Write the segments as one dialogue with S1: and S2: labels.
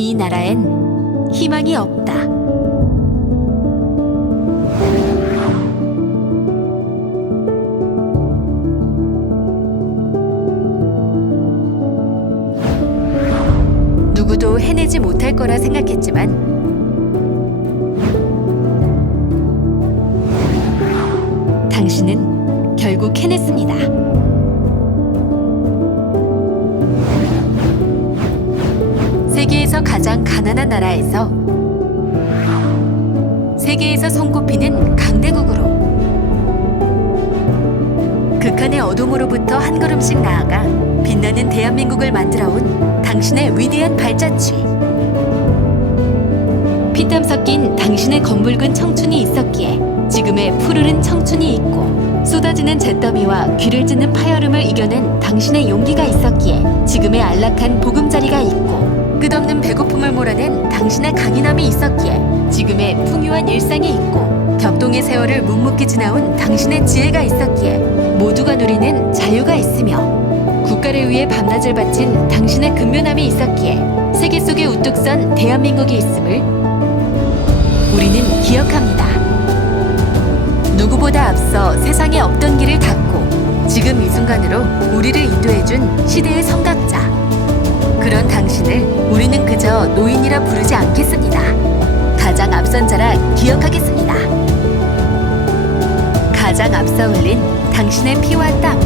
S1: 이 나라엔 희망이 없다. 누구도 해내지 못할 거라 생각했지만 당신은 결국 해냈습니다. 세계에서 가장 가난한 나라에서 세계에서 손꼽히는 강대국으로 극한의 어둠으로부터 한 걸음씩 나아가 빛나는 대한민국을 만들어온 당신의 위대한 발자취. 피땀 섞인 당신의 검붉은 청춘이 있었기에 지금의 푸르른 청춘이 있고 쏟아지는 잿더미와 귀를 찢는 파열음을 이겨낸 당신의 용기가 있었기에 지금의 안락한 보금자리가 있고 끝없는 배고픔을 몰아낸 당신의 강인함이 있었기에 지금의 풍요한 일상이 있고 격동의 세월을 묵묵히 지나온 당신의 지혜가 있었기에 모두가 누리는 자유가 있으며 국가를 위해 밤낮을 바친 당신의 근면함이 있었기에 세계 속에 우뚝 선 대한민국이 있음을 우리는 기억합니다. 누구보다 앞서 세상에 없던 길을 닫고 지금 이 순간으로 우리를 인도해준 시대의 성각자. 당신을 우리는 그저 노인이라 부르지 않겠습니다. 가장 앞선 자라 기억하겠습니다. 가장 앞서 흘린 당신의 피와 땀.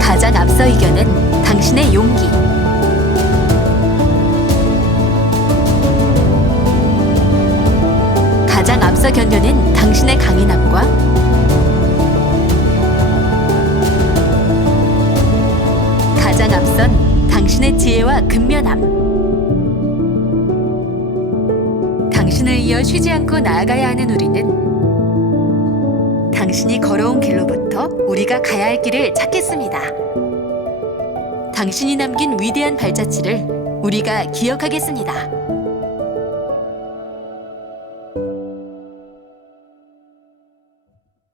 S1: 가장 앞서 이겨낸 당신의 용기. 가장 앞서 견뎌낸 당신의 강인함과 앞선 당신의 지혜와 근면함. 당신을 이어 쉬지 않고 나아가야 하는 우리는 당신이 걸어온 길로부터 우리가 가야 할 길을 찾겠습니다. 당신이 남긴 위대한 발자취를 우리가 기억하겠습니다.